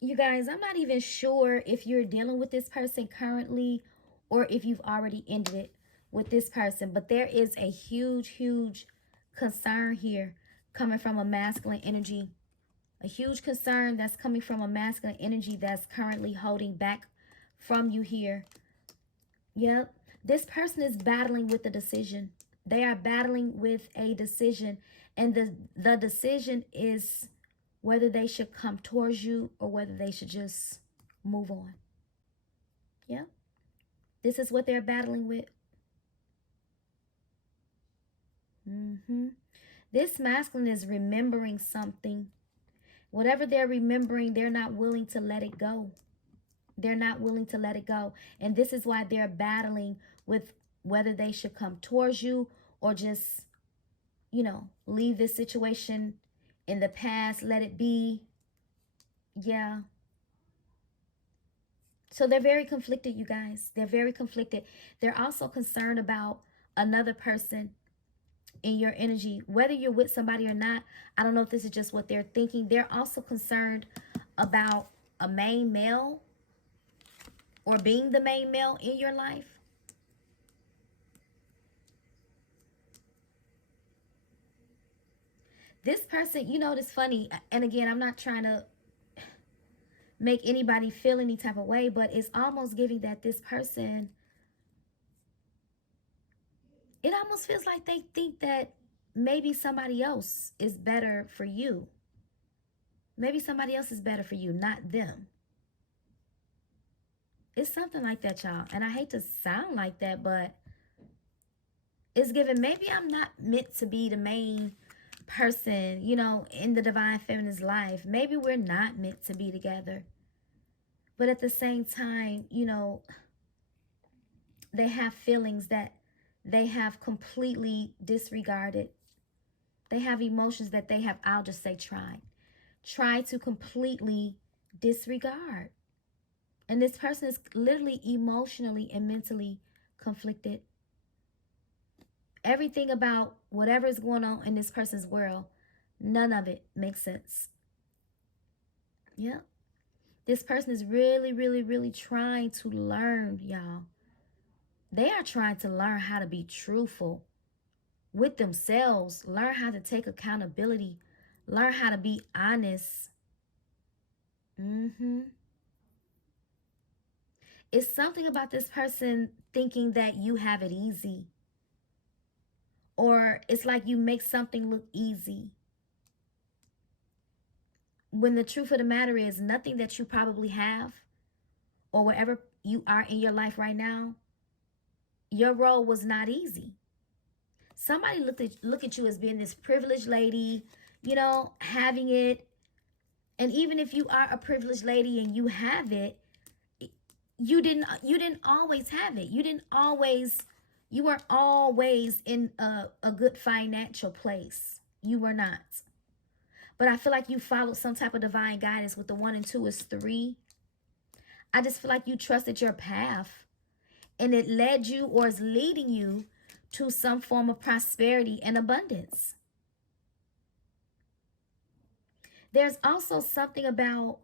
you guys, I'm not even sure if you're dealing with this person currently or if you've already ended it with this person. But there is a huge, huge concern here coming from a masculine energy. A huge concern that's coming from a masculine energy that's currently holding back from you here. Yep. This person is battling with a decision. They are battling with a decision. And the decision is whether they should come towards you or whether they should just move on. Yeah. This is what they're battling with. This masculine is remembering something. Whatever they're remembering, they're not willing to let it go. They're not willing to let it go. And this is why they're battling with whether they should come towards you or just, you know, leave this situation in the past, let it be. Yeah. So they're very conflicted, you guys. They're very conflicted. They're also concerned about another person in your energy, whether you're with somebody or not. I don't know if this is just what they're thinking. They're also concerned about a main male or being the main male in your life. This person, you know, it's funny. And again, I'm not trying to make anybody feel any type of way, but it's almost giving that this person, it almost feels like they think that maybe somebody else is better for you. Maybe somebody else is better for you, not them. It's something like that, y'all. And I hate to sound like that, but it's given maybe I'm not meant to be the main person, you know, in the divine feminine's life. Maybe we're not meant to be together. But at the same time, you know, they have feelings that they have completely disregarded. They have emotions that they have, I'll just say tried to completely disregard. And this person is literally emotionally and mentally conflicted. Everything about whatever is going on in this person's world, none of it makes sense. Yeah. This person is really, really, really trying to learn, y'all. They are trying to learn how to be truthful with themselves, learn how to take accountability, learn how to be honest. It's something about this person thinking that you have it easy. Or it's like you make something look easy. When the truth of the matter is, nothing that you probably have or wherever you are in your life right now, your role was not easy. Somebody look at you as being this privileged lady, you know, having it. And even if you are a privileged lady and you have it, you didn't always have it. You weren't always in a good financial place. You were not. But I feel like you followed some type of divine guidance. With the 1 and 2 is 3. I just feel like you trusted your path and it led you or is leading you to some form of prosperity and abundance. There's also something about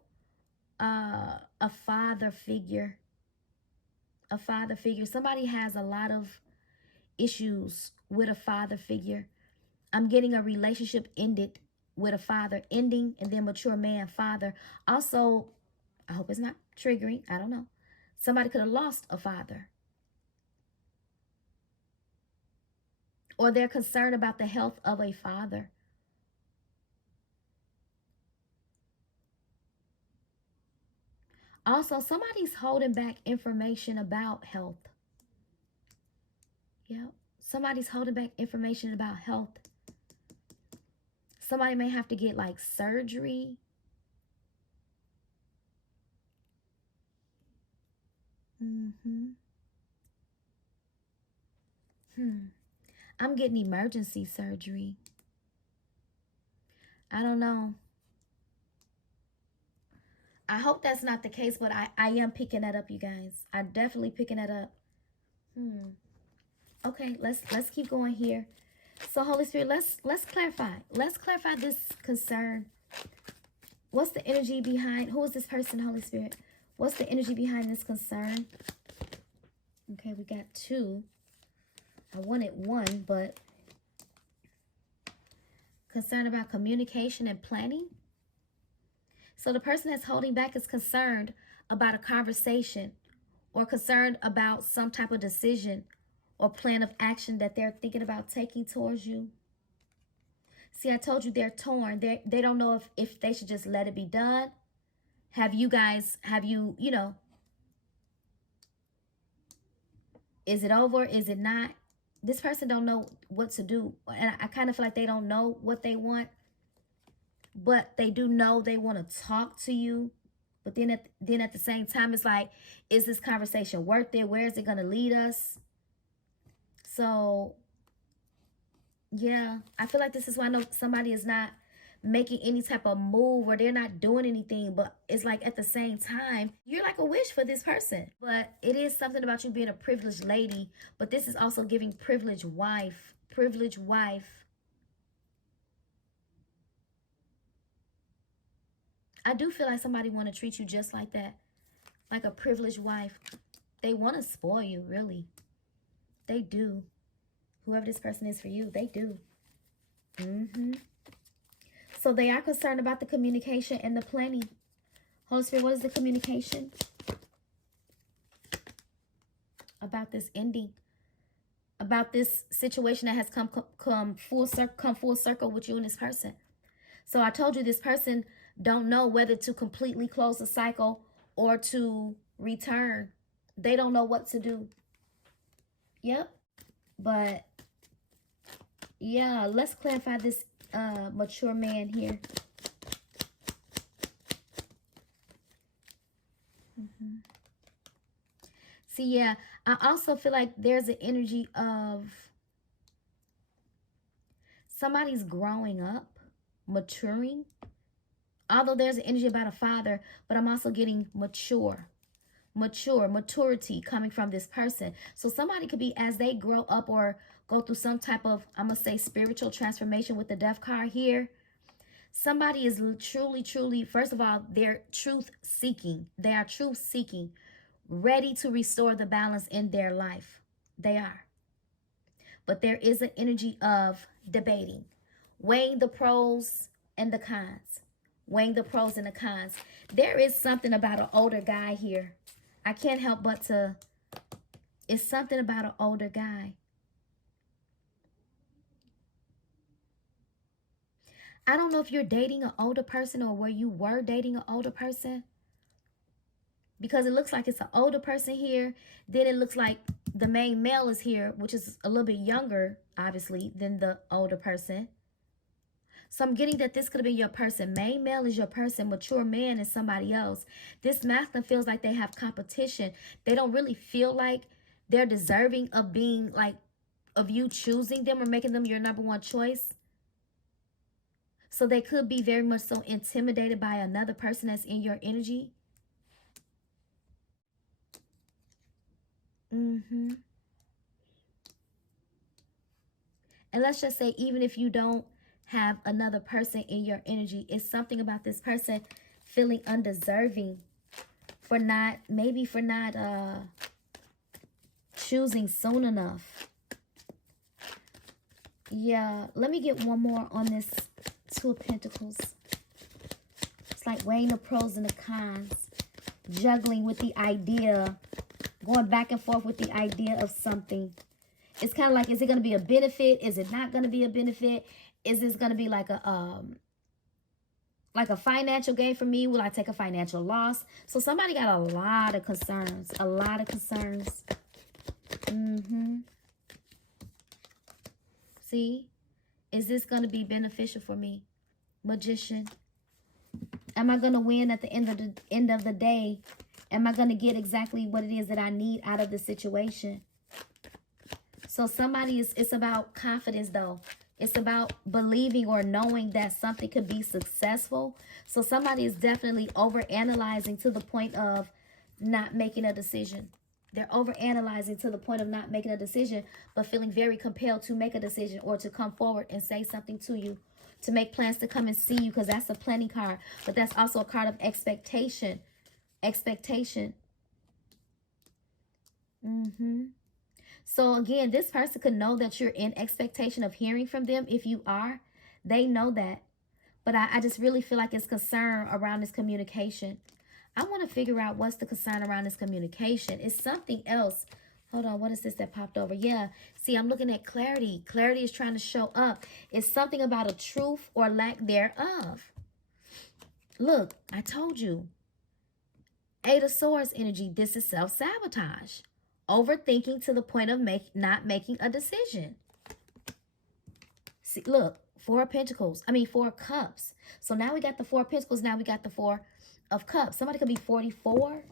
a father figure. A father figure. Somebody has a lot of issues with a father figure. I'm getting a relationship ended with a father, ending, and then mature man, father. Also, I hope it's not triggering. I don't know. Somebody could have lost a father. Or they're concerned about the health of a father. Also, somebody's holding back information about health. Yep. Somebody's holding back information about health. Somebody may have to get like surgery. I'm getting emergency surgery. I don't know. I hope that's not the case, but I am picking that up, you guys. I'm definitely picking that up. Okay, let's keep going here. So Holy Spirit, let's clarify. Let's clarify this concern What's the energy behind, who is this person, Holy Spirit? What's the energy behind this concern? Okay, we got 2. I wanted 1, but concerned about communication and planning. So the person that's holding back is concerned about a conversation or concerned about some type of decision or plan of action that they're thinking about taking towards you. See, I told you they're torn. They don't know if they should just let it be done. Have you, you know, is it over? Is it not? This person don't know what to do. And I kind of feel like they don't know what they want. But they do know they want to talk to you. But then at the same time, it's like, is this conversation worth it? Where is it going to lead us? So, yeah, I feel like this is why I know somebody is not making any type of move or they're not doing anything. But it's like at the same time, you're like a wish for this person. But it is something about you being a privileged lady. But this is also giving privileged wife. Privileged wife. I do feel like somebody want to treat you just like that. Like a privileged wife. They want to spoil you, really. They do. Whoever this person is for you, they do. So they are concerned about the communication and the planning. Holy Spirit, what is the communication? About this ending. About this situation that has come full circle with you and this person. So I told you this person don't know whether to completely close the cycle or to return. They don't know what to do. Yep. But yeah, let's clarify this mature man here. See, yeah, I also feel like there's an energy of somebody's growing up, maturing. Although there's an energy about a father, but I'm also getting maturity coming from this person. So somebody could be, as they grow up or go through some type of, I'm going to say, spiritual transformation with the death card here. Somebody is truly, first of all, they're truth seeking. They are truth seeking, ready to restore the balance in their life. They are. But there is an energy of debating, weighing the pros and the cons. Weighing the pros and the cons. There is something about an older guy here. I can't help but to, it's something about an older guy. I don't know if you're dating an older person or where you were dating an older person. Because it looks like it's an older person here. Then it looks like the main male is here, which is a little bit younger, obviously, than the older person. So I'm getting that this could have been your person. Main male is your person. Mature man is somebody else. This masculine feels like they have competition. They don't really feel like they're deserving of being like, of you choosing them or making them your number one choice. So they could be very much so intimidated by another person that's in your energy. And let's just say, even if you don't have another person in your energy, it's something about this person feeling undeserving for not choosing soon enough. Yeah, let me get one more on this Two of Pentacles. It's like weighing the pros and the cons, juggling with the idea, going back and forth with the idea of something. It's kind of like, is it going to be a benefit? Is it not going to be a benefit? Is this going to be like a financial gain for me? Will I take a financial loss? So somebody got a lot of concerns. A lot of concerns. See? Is this going to be beneficial for me? Magician. Am I going to win at the end of the day? Am I going to get exactly what it is that I need out of the situation? So somebody is, it's about confidence though. It's about believing or knowing that something could be successful. So somebody is definitely overanalyzing to the point of not making a decision. They're overanalyzing to the point of not making a decision, but feeling very compelled to make a decision or to come forward and say something to you to make plans to come and see you, because that's a planning card. But that's also a card of expectation. Expectation. So again, this person could know that you're in expectation of hearing from them. If you are, they know that. But I just really feel like it's concern around this communication. I want to figure out what's the concern around this communication. It's something else. Hold on, what is this that popped over? Yeah, see, I'm looking at clarity. Clarity is trying to show up. It's something about a truth or lack thereof. Look, I told you. Eight of Swords energy. This is self-sabotage. Overthinking to the point of not making a decision. See, look, Four of Cups. So now we got the Four of Pentacles. Now we got the Four of Cups. Somebody could be 44.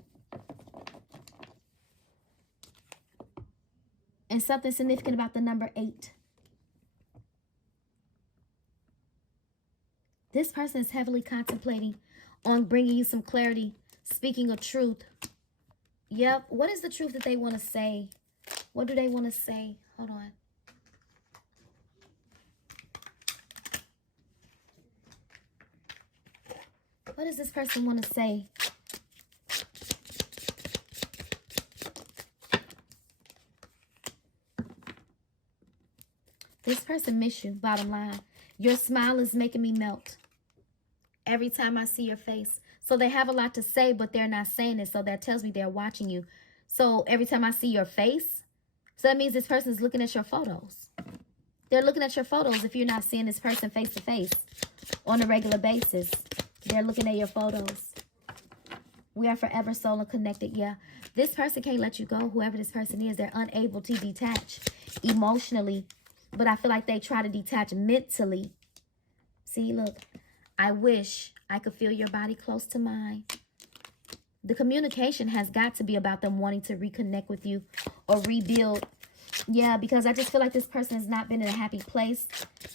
And something significant about the number 8. This person is heavily contemplating on bringing you some clarity, speaking a truth. Yep. What is the truth that they want to say? What do they want to say? Hold on. What does this person want to say? This person miss you, bottom line. Your smile is making me melt every time I see your face. So they have a lot to say, but they're not saying it. So that tells me they're watching you. So every time I see your face, so that means this person is looking at your photos. They're looking at your photos if you're not seeing this person face to face on a regular basis. They're looking at your photos. We are forever soul and connected. Yeah. This person can't let you go. Whoever this person is, they're unable to detach emotionally. But I feel like they try to detach mentally. See, look. I wish I could feel your body close to mine. The communication has got to be about them wanting to reconnect with you or rebuild. Yeah, because I just feel like this person has not been in a happy place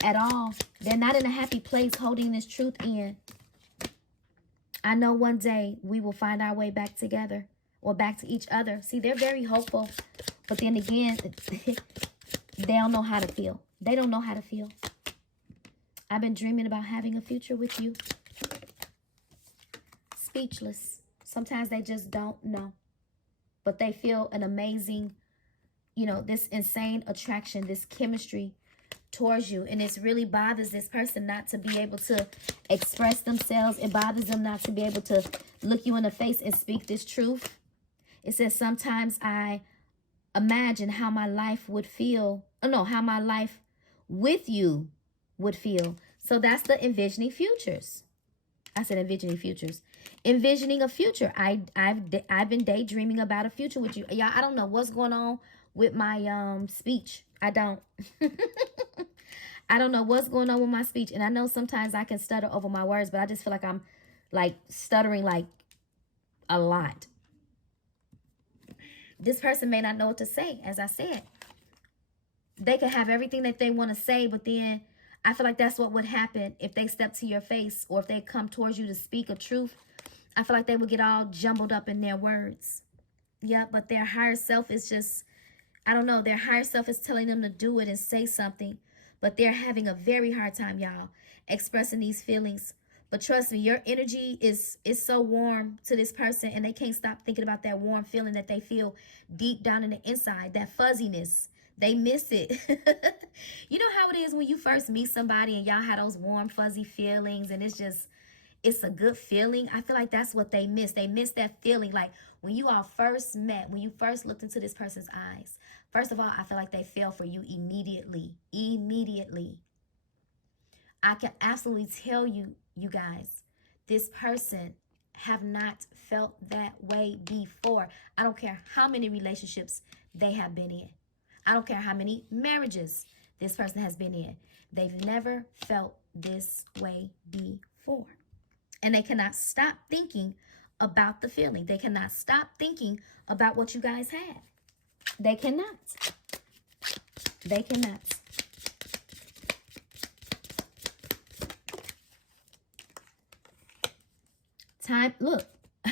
at all. They're not in a happy place holding this truth in. I know one day we will find our way back together or back to each other. See, they're very hopeful. But then again, they don't know how to feel. They don't know how to feel. I've been dreaming about having a future with you. Speechless. Sometimes they just don't know. But they feel an amazing, you know, this insane attraction, this chemistry towards you. And it really bothers this person not to be able to express themselves. It bothers them not to be able to look you in the face and speak this truth. It says, sometimes I imagine how my life would feel. Oh, no, how my life with you would feel. So that's the envisioning futures. I said envisioning futures. Envisioning a future. I've been daydreaming about a future with you. Y'all, I don't know what's going on with my speech. I don't. I don't know what's going on with my speech. And I know sometimes I can stutter over my words, but I just feel like I'm like stuttering like a lot. This person may not know what to say, as I said. They could have everything that they want to say, but then I feel like that's what would happen if they step to your face or if they come towards you to speak a truth. I feel like they would get all jumbled up in their words. Yeah, but their higher self is just, I don't know, their higher self is telling them to do it and say something. But they're having a very hard time, y'all, expressing these feelings. But trust me, your energy is so warm to this person, and they can't stop thinking about that warm feeling that they feel deep down in the inside, that fuzziness. They miss it. You know how it is when you first meet somebody and y'all have those warm, fuzzy feelings, and it's a good feeling. I feel like that's what they miss. They miss that feeling like when you all first met, when you first looked into this person's eyes. First of all, I feel like they fell for you immediately. Immediately. I can absolutely tell you, you guys, this person have not felt that way before. I don't care how many relationships they have been in. I don't care how many marriages this person has been in. They've never felt this way before. And they cannot stop thinking about the feeling. They cannot stop thinking about what you guys have. They cannot. They cannot. Time, look,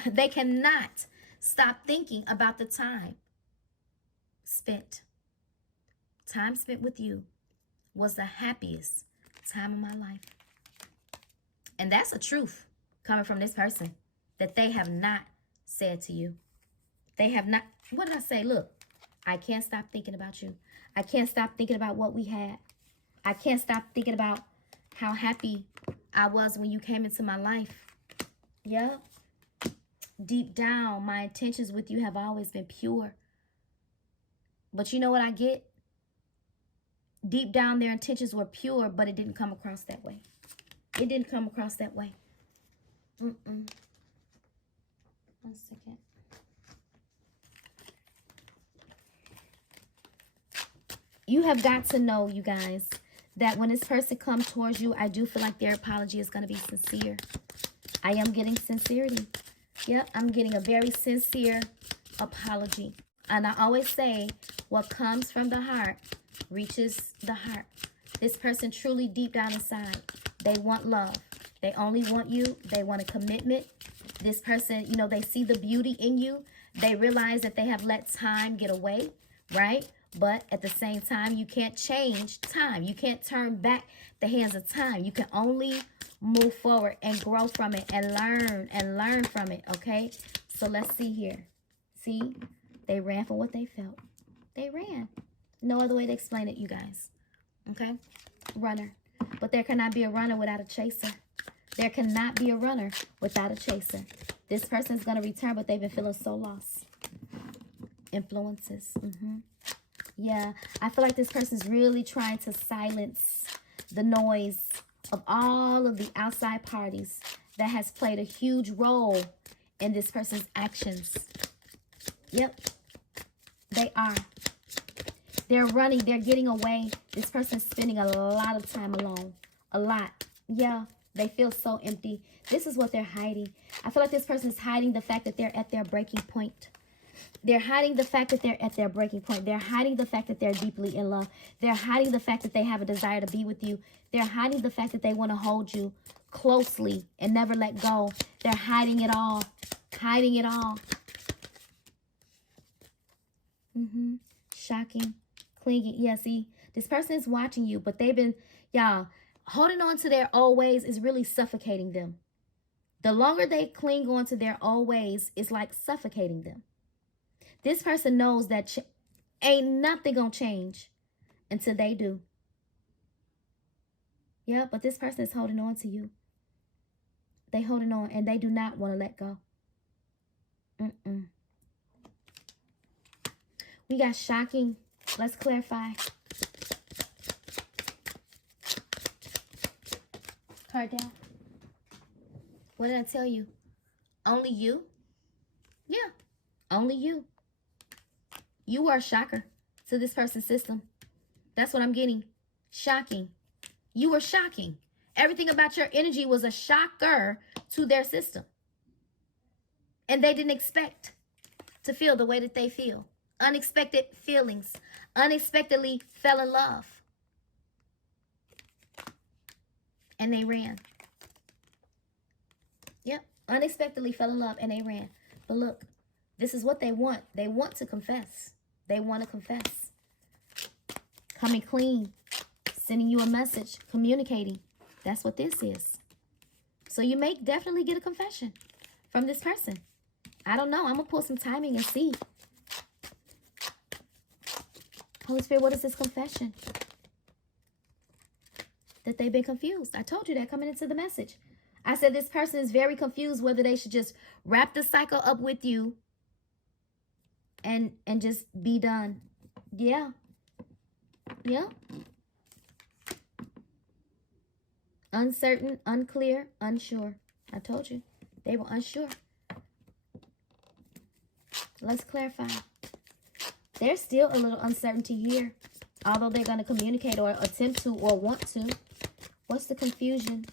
they cannot stop thinking about the time spent. Time spent with you was the happiest time of my life. And that's a truth coming from this person that they have not said to you. They have not. What did I say? Look, I can't stop thinking about you. I can't stop thinking about what we had. I can't stop thinking about how happy I was when you came into my life. Yeah. Deep down, my intentions with you have always been pure. But you know what I get? Deep down, their intentions were pure, but it didn't come across that way. It didn't come across that way. 1 second. You have got to know, you guys, that when this person comes towards you, I do feel like their apology is going to be sincere. I am getting sincerity. Yep, I'm getting a very sincere apology. And I always say, what comes from the heart reaches the heart. This person truly deep down inside, they want love. They only want you. They want a commitment. This person, you know, they see the beauty in you. They realize that they have let time get away, right? But at the same time, you can't change time. You can't turn back the hands of time. You can only move forward and grow from it and learn from it, okay? So let's see here. See, they ran for what they felt. They ran. No other way to explain it, you guys, okay? Runner. But there cannot be a runner without a chaser. There cannot be a runner without a chaser. This person is going to return, but they've been feeling so lost. Influences. Yeah, I feel like this person's really trying to silence the noise of all of the outside parties that has played a huge role in this person's actions. Yep, they are. They're running. They're getting away. This person's spending a lot of time alone. A lot. Yeah, they feel so empty. This is what they're hiding. I feel like this person is hiding the fact that they're at their breaking point. They're hiding the fact that they're at their breaking point. They're hiding the fact that they're deeply in love. They're hiding the fact that they have a desire to be with you. They're hiding the fact that they want to hold you closely and never let go. They're hiding it all. Hiding it all. Shocking. Clinging. Yeah, see, this person is watching you, but they've been, y'all, holding on to their old ways is really suffocating them. The longer they cling on to their old ways, it's like suffocating them. This person knows that ain't nothing gonna change until they do. Yeah, but this person is holding on to you. They holding on and they do not want to let go. We got shocking. Let's clarify. Card down. What did I tell you? Only you? Yeah, only you. You are a shocker to this person's system. That's what I'm getting. Shocking. You were shocking. Everything about your energy was a shocker to their system. And they didn't expect to feel the way that they feel. Unexpected feelings. Unexpectedly fell in love. And they ran. Yep. Unexpectedly fell in love and they ran. But look, this is what they want. They want to confess. They want to confess. Coming clean. Sending you a message. Communicating. That's what this is. So you may definitely get a confession from this person. I don't know. I'm going to pull some timing and see. Holy Spirit, what is this confession? That they've been confused. I told you that coming into the message. I said this person is very confused whether they should just wrap the cycle up with you and just be done. Yeah. Yeah. Uncertain, unclear, unsure. I told you. They were unsure. Let's clarify. There's still a little uncertainty here. Although they're going to communicate or attempt to or want to. What's the confusion?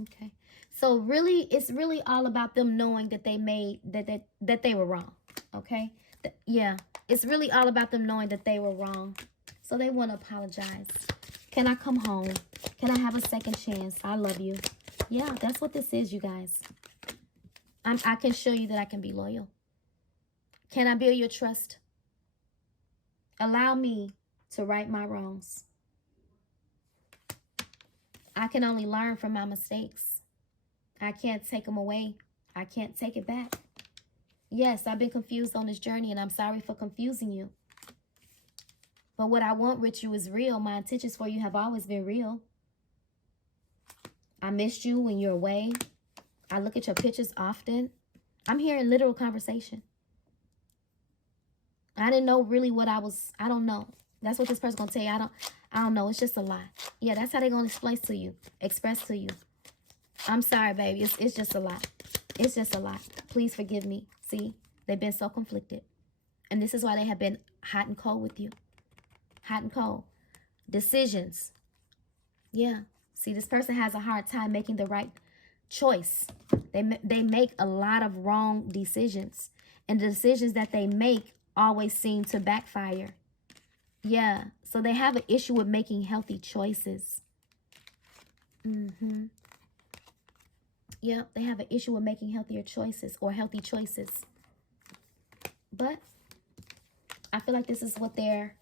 Okay. So really, it's really all about them knowing that they made, that they were wrong. Okay? Yeah. It's really all about them knowing that they were wrong. So they want to apologize. Can I come home? Can I have a second chance? I love you. Yeah, that's what this is, you guys. I can show you that I can be loyal. Can I build your trust? Allow me to right my wrongs. I can only learn from my mistakes. I can't take them away. I can't take it back. Yes, I've been confused on this journey, and I'm sorry for confusing you. But what I want with you is real. My intentions for you have always been real. I missed you when you're away. I look at your pictures often. I'm hearing literal conversation. I didn't know really what I don't know. That's what this person's going to tell you. I don't know. It's just a lie. Yeah, that's how they're going to express to you. I'm sorry, baby. It's just a lot. It's just a lot. Please forgive me. See, they've been so conflicted. And this is why they have been hot and cold with you. Hot and cold. Decisions. Yeah. See, this person has a hard time making the right choice. They make a lot of wrong decisions. And the decisions that they make always seem to backfire. Yeah. So they have an issue with making healthy choices. Yep, they have an issue with making healthier choices or healthy choices. But I feel like this is what they're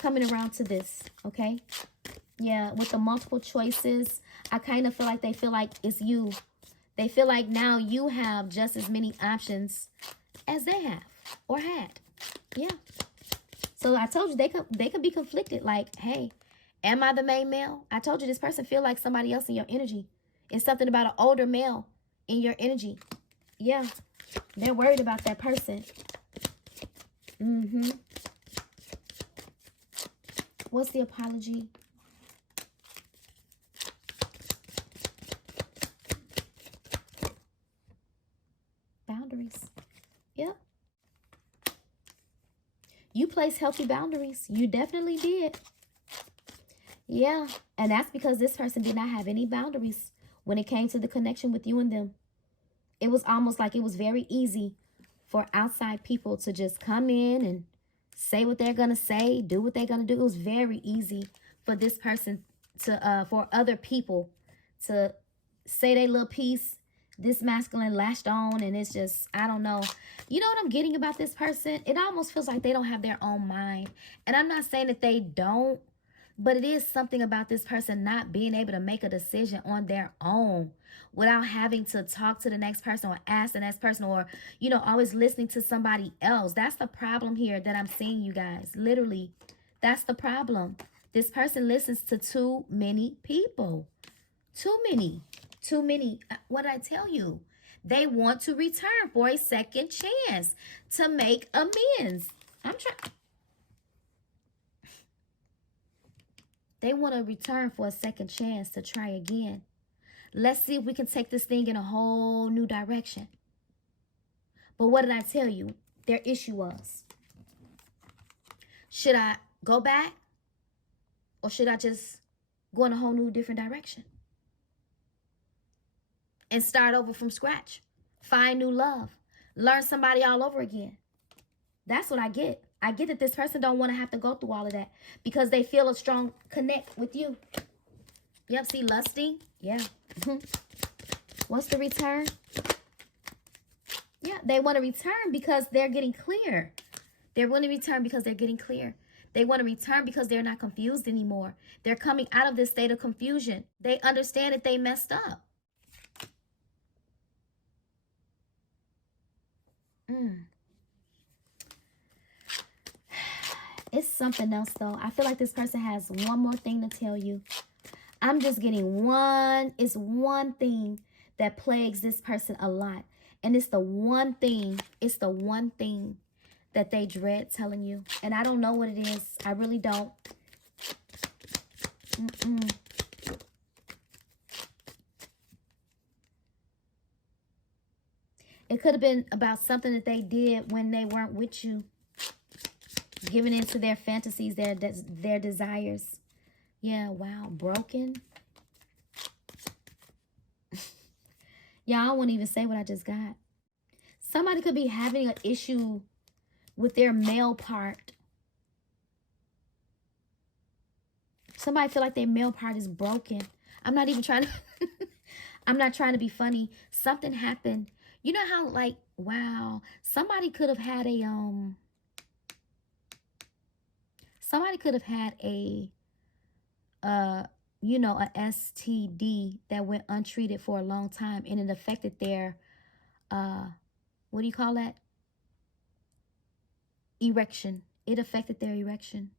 coming around to this, okay? Yeah, with the multiple choices, I kind of feel like they feel like it's you. They feel like now you have just as many options as they have or had. Yeah. So I told you they could be conflicted. Like, hey, am I the main male? I told you this person feel like somebody else in your energy. It's something about an older male in your energy. Yeah. They're worried about that person. What's the apology? Boundaries. Yep. You place healthy boundaries. You definitely did. Yeah. And that's because this person did not have any boundaries when it came to the connection with you and them. It was almost like it was very easy for outside people to just come in and say what they're going to say, do what they're going to do. It was very easy for this person to, for other people to say their little piece. This masculine latched on, and it's just, I don't know. You know what I'm getting about this person? It almost feels like they don't have their own mind. And I'm not saying that they don't, but it is something about this person not being able to make a decision on their own without having to talk to the next person or ask the next person or, you know, always listening to somebody else. That's the problem here that I'm seeing, you guys. Literally, that's the problem. This person listens to too many people. Too many. What did I tell you? They want to return for a second chance to make amends. They want to return for a second chance to try again. Let's see if we can take this thing in a whole new direction. But what did I tell you? Their issue was, should I go back or should I just go in a whole new different direction and start over from scratch? Find new love. Learn somebody all over again. That's what I get. I get that this person don't want to have to go through all of that because they feel a strong connect with you. Yep, see, lusting. Yeah. What's the return? Yeah, they want to return because they're getting clear. They want to return because they're getting clear. They want to return because they're not confused anymore. They're coming out of this state of confusion. They understand that they messed up. It's something else, though. I feel like this person has one more thing to tell you. I'm just getting it's one thing that plagues this person a lot. And it's the one thing that they dread telling you. And I don't know what it is. I really don't. It could have been about something that they did when they weren't with you. Giving into their fantasies, their desires. Yeah, wow. Broken. Yeah, I don't want to even say what I just got. Somebody could be having an issue with their male part. Somebody feel like their male part is broken. I'm not even trying to... I'm not trying to be funny. Something happened. You know how, like, wow. Somebody could have had a... Somebody could have had a you know, a STD that went untreated for a long time, and it affected their what do you call that? Erection. It affected their erection.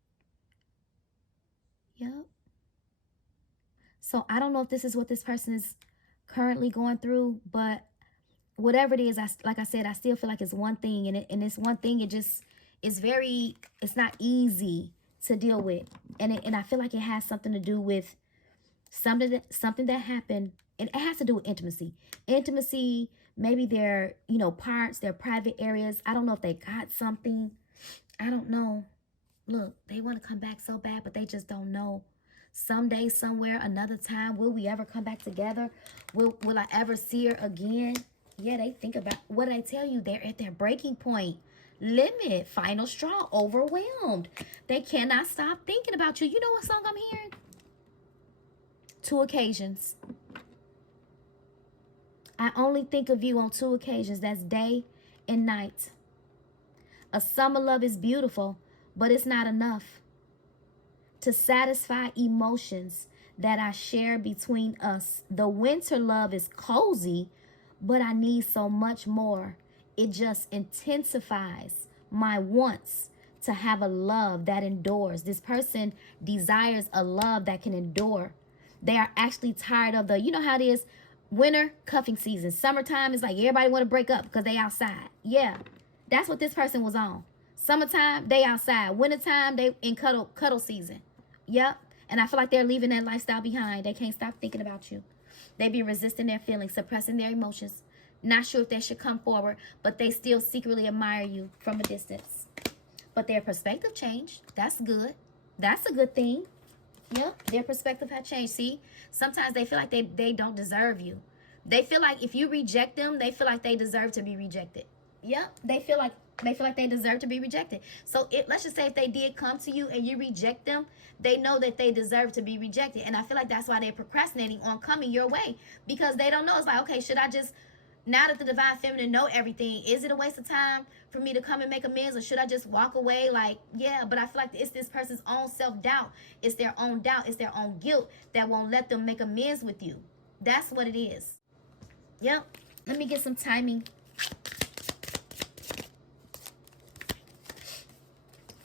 Yep. So I don't know if this is what this person is currently going through, but whatever it is, like I said, I still feel like it's one thing, and it's one thing. It just is very. It's not easy to deal with, and I feel like it has something to do with something that happened, and it has to do with intimacy. Maybe their, you know, parts, their private areas. I don't know if they got something. I don't know. Look, they want to come back so bad, but they just don't know. Someday, somewhere, another time, will we ever come back together? Will I ever see her again? Yeah, they think about, what I tell you, they're at their breaking point. Limit, final straw, overwhelmed. They cannot stop thinking about you. You know what song I'm hearing? 2 occasions. I only think of you on 2 occasions. That's day and night. A summer love is beautiful, but it's not enough to satisfy emotions that I share between us. The winter love is cozy, but I need so much more. It just intensifies my wants to have a love that endures. This person desires a love that can endure. They are actually tired of the, you know how it is, winter cuffing season. Summertime is like everybody want to break up because they outside. Yeah, that's what this person was on. Summertime, they outside. Wintertime, they in cuddle season. Yep. And I feel like they're leaving that lifestyle behind. They can't stop thinking about you. They be resisting their feelings, suppressing their emotions. Not sure if they should come forward, but they still secretly admire you from a distance. But their perspective changed. That's good. That's a good thing. Yep, their perspective had changed. See, sometimes they feel like they don't deserve you. They feel like if you reject them, they feel like they deserve to be rejected. Yep, they feel like they deserve to be rejected. So let's just say if they did come to you and you reject them, they know that they deserve to be rejected. And I feel like that's why they're procrastinating on coming your way, because they don't know. It's like, okay, should I just, now that the divine feminine know everything, is it a waste of time for me to come and make amends, or should I just walk away? Like, yeah, but I feel like it's this person's own self-doubt. It's their own doubt. It's their own guilt that won't let them make amends with you. That's what it is. Yep. Let me get some timing.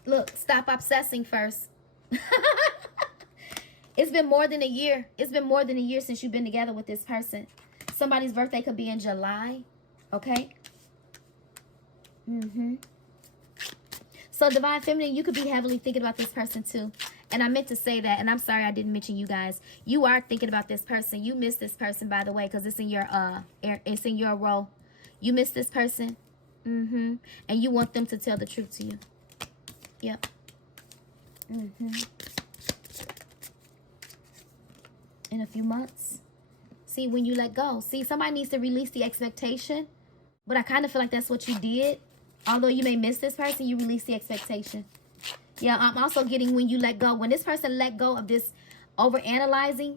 Look, stop obsessing first. It's been more than a year. It's been more than a year since you've been together with this person. Somebody's birthday could be in July. Okay? So divine feminine, you could be heavily thinking about this person too. And I meant to say that, and I'm sorry I didn't mention you guys. You are thinking about this person. You miss this person, by the way, because it's in your role. You miss this person. And you want them to tell the truth to you. Yep. In a few months. See, when you let go. See, somebody needs to release the expectation. But I kind of feel like that's what you did. Although you may miss this person, you release the expectation. Yeah, I'm also getting when you let go. When this person let go of this overanalyzing,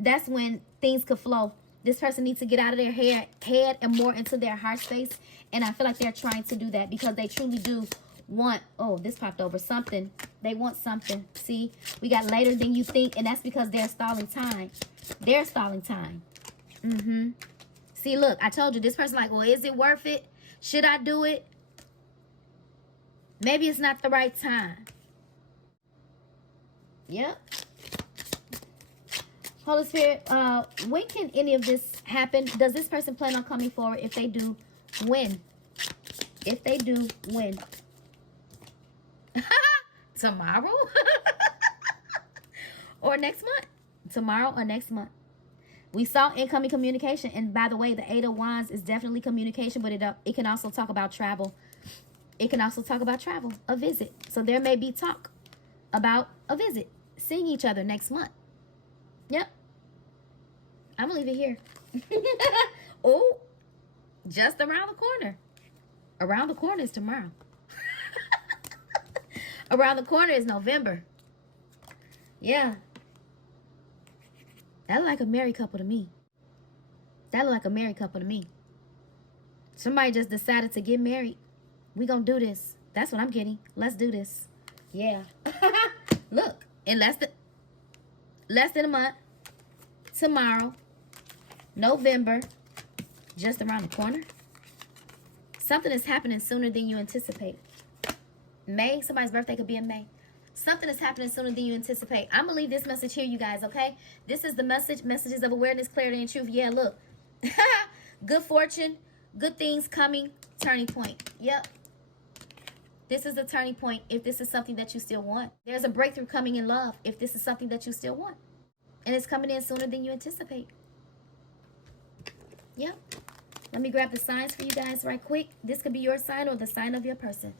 that's when things could flow. This person needs to get out of their head and more into their heart space. And I feel like they're trying to do that because they truly do want, oh, this popped over, something. They want something. See, we got later than you think, and that's because they're stalling time. They're stalling time. See, look, I told you, this person like, well, is it worth it? Should I do it? Maybe it's not the right time. Yep. Holy Spirit, when can any of this happen? Does this person plan on coming forward? If they do, when? If they do, when? Tomorrow? Or next month? Tomorrow or next month? We saw incoming communication. And by the way, the 8 of Wands is definitely communication, but it can also talk about travel. It can also talk about travel, a visit. So there may be talk about a visit, seeing each other next month. Yep. I'm going to leave it here. Oh, just around the corner. Around the corner is tomorrow. Around the corner is November. Yeah. That look like a married couple to me. That look like a married couple to me. Somebody just decided to get married. We gonna do this. That's what I'm getting. Let's do this. Yeah. Look, in less than a month, tomorrow, November, just around the corner. Something is happening sooner than you anticipate. May, somebody's birthday could be in May. Something is happening sooner than you anticipate. I'm going to leave this message here, you guys, okay? This is the messages of awareness, clarity, and truth. Yeah, look. Good fortune, good things coming, turning point. Yep. This is the turning point if this is something that you still want. There's a breakthrough coming in love if this is something that you still want. And it's coming in sooner than you anticipate. Yep. Let me grab the signs for you guys right quick. This could be your sign or the sign of your person.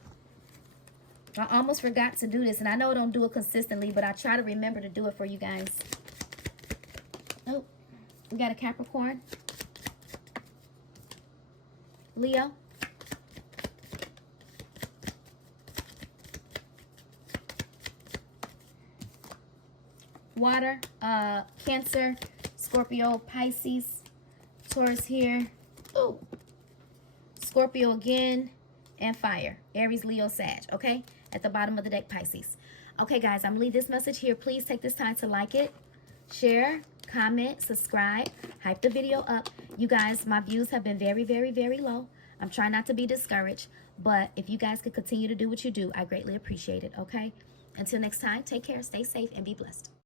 I almost forgot to do this, and I know I don't do it consistently, but I try to remember to do it for you guys. Oh, we got a Capricorn. Leo. Water, Cancer, Scorpio, Pisces, Taurus here. Oh, Scorpio again, and fire. Aries, Leo, Sag, okay? At the bottom of the deck, Pisces. Okay, guys, I'm going to leave this message here. Please take this time to like it, share, comment, subscribe, hype the video up. You guys, my views have been very, very, very low. I'm trying not to be discouraged, but if you guys could continue to do what you do, I greatly appreciate it, okay? Until next time, take care, stay safe, and be blessed.